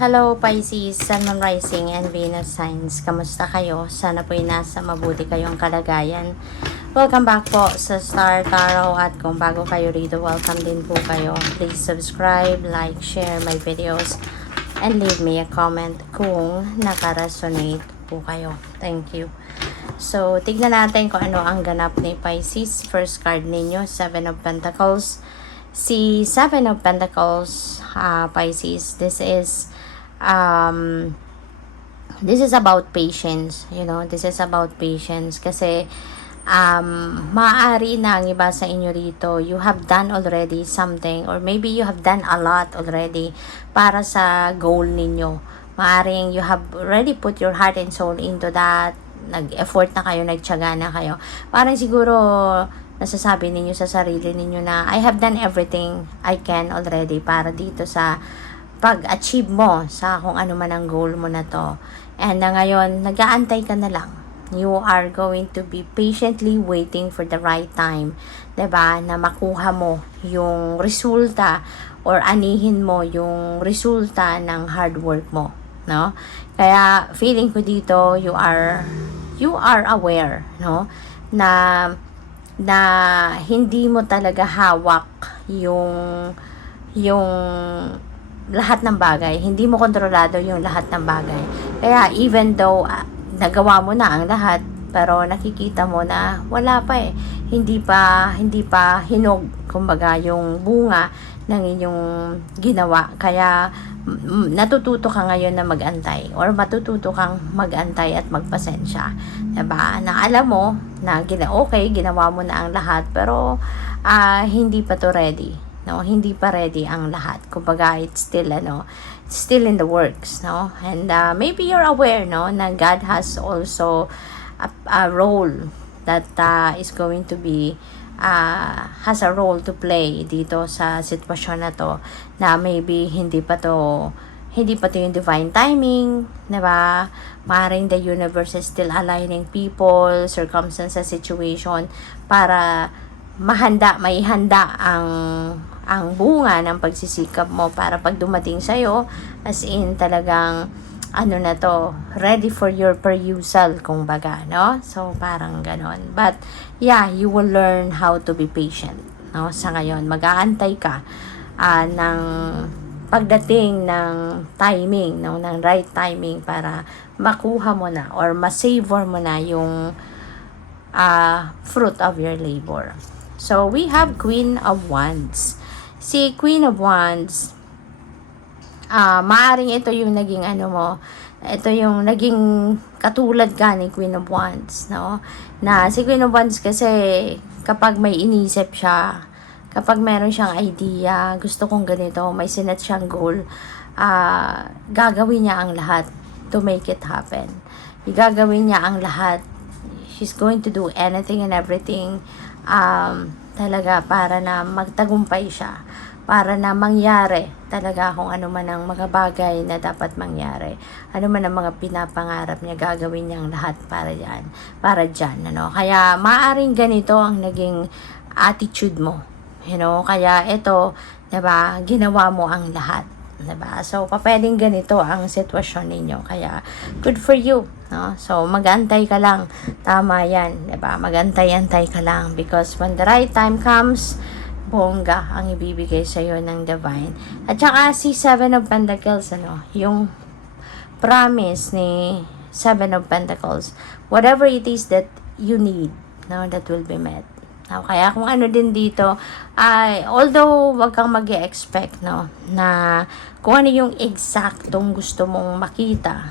Hello Pisces, Sun, Moon, Rising, and Venus signs. Kamusta kayo? Sana po'y nasa mabuti kayong kalagayan. Welcome back po sa Star Tarot at kung bago kayo rito, welcome din po kayo. Please subscribe, like, share my videos, and leave me a comment kung nakaresonate po kayo. Thank you. So, tignan natin kung ano ang ganap ni Pisces. First card ninyo, Seven of Pentacles. Si Seven of Pentacles, Pisces, this is about patience, this is about patience kasi maaari na ang iba sa inyo rito, you have done already something or maybe you have done a lot already para sa goal ninyo. Maaring you have already put your heart and soul into that, nag-effort na kayo, nagtiyaga na kayo. Parang siguro nasasabi ninyo sa sarili ninyo na I have done everything I can already para dito sa pag-achieve mo sa kung ano man ang goal mo na to. And ngayon, nag-aantay ka na lang. You are going to be patiently waiting for the right time. 'Di ba? Na makuha mo yung resulta or anihin mo yung resulta ng hard work mo, no? Kaya feeling ko dito, you are aware, no? Na hindi mo talaga hawak yung lahat ng bagay. Hindi mo kontrolado yung lahat ng bagay. Kaya even though nagawa mo na ang lahat, pero nakikita mo na wala pa eh. Hindi pa hinog, kumbaga, yung bunga ng inyong ginawa. Kaya natututo ka ngayon na mag-antay or matututo kang mag-antay at magpasensya. Diba? Na alam mo na ginawa mo na ang lahat, pero hindi pa to ready. No, hindi pa ready ang lahat. Kumbaga, it's still in the works, no? And maybe you're aware, no, na God has also a role that is going to be has a role to play dito sa sitwasyon na to, na maybe hindi pa to yung divine timing, 'di ba? Maaaring the universe is still aligning people, circumstances, situation para maihanda ang bunga ng pagsisikap mo para pag dumating sa'yo, as in talagang ready for your perusal, kung baga, no? So, parang ganon. But, yeah, you will learn how to be patient, no? Sa ngayon, mag-aantay ka ng pagdating ng timing, no? Ng right timing para makuha mo na or ma-savor mo na yung fruit of your labor. So, we have Queen of Wands. Si Queen of Wands, maaring ito yung naging ito yung naging katulad ka ni Queen of Wands, no? Na si Queen of Wands kasi kapag may inisip siya, kapag meron siyang idea, gusto kong ganito, may sinet siyang goal, gagawin niya ang lahat to make it happen. Gagawin niya ang lahat. She's going to do anything and everything talaga para na magtagumpay siya, para na mangyari talaga kung ano man ang mga bagay na dapat mangyari, ano man ang mga pinapangarap niya, gagawin niya ang lahat para dyan, Kaya maaring ganito ang naging attitude mo, kaya ito, 'di ba, ginawa mo ang lahat, 'di ba? So pwedeng ganito ang sitwasyon ninyo, kaya good for you, no? So mag-antay ka lang, tama yan, 'di ba? Mag-antay-antay ka lang, because when the right time comes, bongga ang ibibigay sa iyo ng divine. At saka si Seven of Pentacles, yung promise ni Seven of Pentacles, whatever it is that you need, that will be met. Kaya kung ano din dito, although wag kang mag-expect, na kung ano yung eksaktong gusto mong makita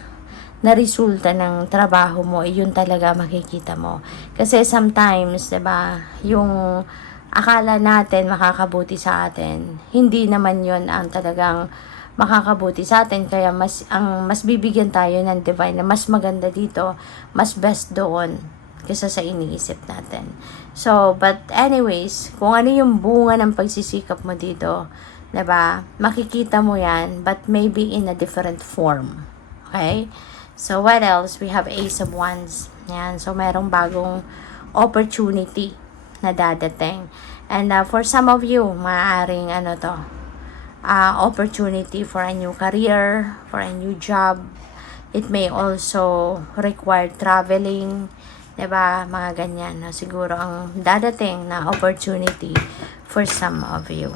na resulta ng trabaho mo, yun talaga makikita mo. Kasi sometimes, 'di ba, yung akala natin makakabuti sa atin, hindi naman yun ang talagang makakabuti sa atin. Kaya mas bibigyan tayo ng divine na mas maganda dito, mas best doon kaysa sa iniisip natin. So, but anyways, kung ano yung bunga ng pagsisikap mo dito, 'di ba? Makikita mo 'yan, but maybe in a different form. Okay? So, what else? We have Ace of Wands. Yan. So, merong bagong opportunity na dadating. And for some of you, maaaring opportunity for a new career, for a new job. It may also require traveling, 'di ba? Mga ganyan na siguro ang dadating na opportunity for some of you.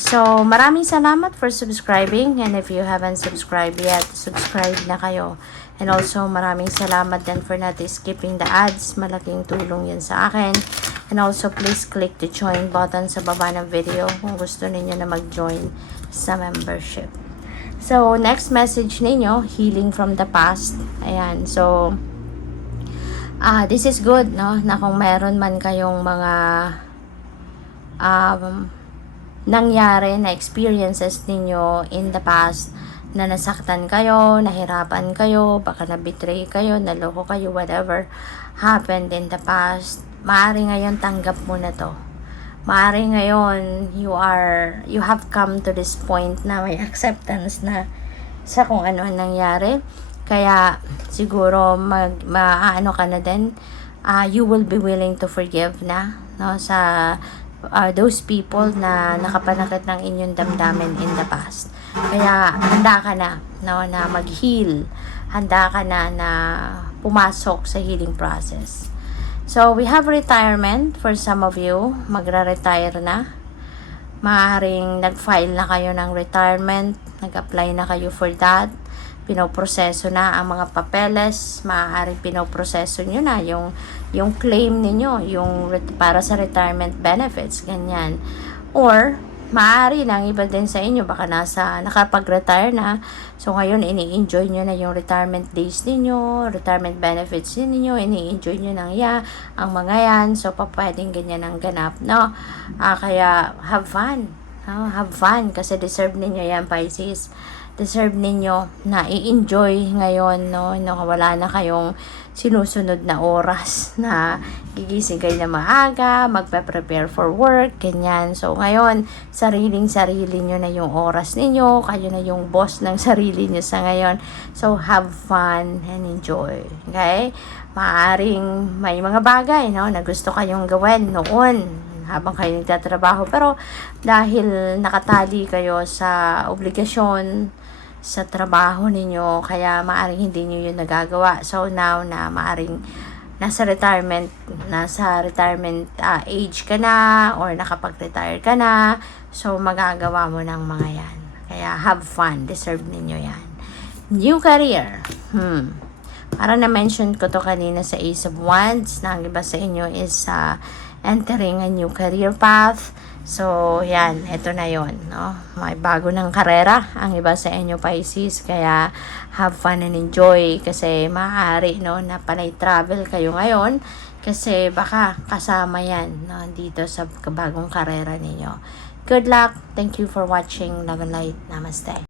So, maraming salamat for subscribing, and if you haven't subscribed yet, subscribe na kayo. And also, maraming salamat din for not skipping the ads. Malaking tulong yun sa akin. And also, please click the join button sa baba ng video kung gusto ninyo na mag-join sa membership. So, next message ninyo, healing from the past. Ayan, so, this is good, no? Na kung meron man kayong mga nangyari na experiences ninyo in the past, na nasaktan kayo, nahirapan kayo, baka na-betray kayo, naloko kayo, whatever happened in the past, maaari ngayon tanggap mo na to. Maaari ngayon you have come to this point na may acceptance na sa kung ano ang nangyari. Kaya siguro maano ka na din, you will be willing to forgive na, no, sa those people na nakapanakit ng inyong damdamin in the past. Kaya handa ka na, no, na mag-heal. Handa ka na pumasok sa healing process. So, we have retirement for some of you. Magra-retire na. Maaaring nag-file na kayo ng retirement. Nag-apply na kayo for that. Pinoproseso na ang mga papeles, maaaring pinoproseso nyo na yung claim ninyo, yung para sa retirement benefits, ganyan. Or, maaari lang iba din sa inyo, baka nakapag-retire na, so ngayon ini-enjoy nyo na yung retirement days ninyo, retirement benefits ninyo, ini-enjoy nyo ng ang mga yan, so pwedeng ganyan ang ganap, no? Kaya, have fun, no? Have fun, kasi deserve ninyo yan, Pisces. Deserve ninyo na i-enjoy ngayon, no? Wala na kayong sinusunod na oras na gigising kayo na maaga, magpe-prepare for work, ganyan. So, ngayon, sarili nyo na yung oras ninyo, kayo na yung boss ng sarili nyo sa ngayon. So, have fun and enjoy. Okay? Maaring may mga bagay, no, na gusto kayong gawin noon habang kayo nagtatrabaho. Pero, dahil nakatali kayo sa obligasyon, sa trabaho ninyo, kaya maaring hindi nyo yun nagagawa. So now na maaring nasa retirement age ka na, or nakapag-retire ka na, so magagawa mo ng mga yan. Kaya have fun, deserve ninyo yan. New career. Para na-mention ko to kanina sa Ace of Wands, na ang iba sa inyo is entering a new career path. So, yan, eto na yon, no? May bago ng karera ang iba sa inyo, Pisces. Kaya, have fun and enjoy. Kasi, maaari, no, na panay travel kayo ngayon. Kasi, baka kasama yan, no, dito sa bagong karera ninyo. Good luck. Thank you for watching. Love and light. Namaste.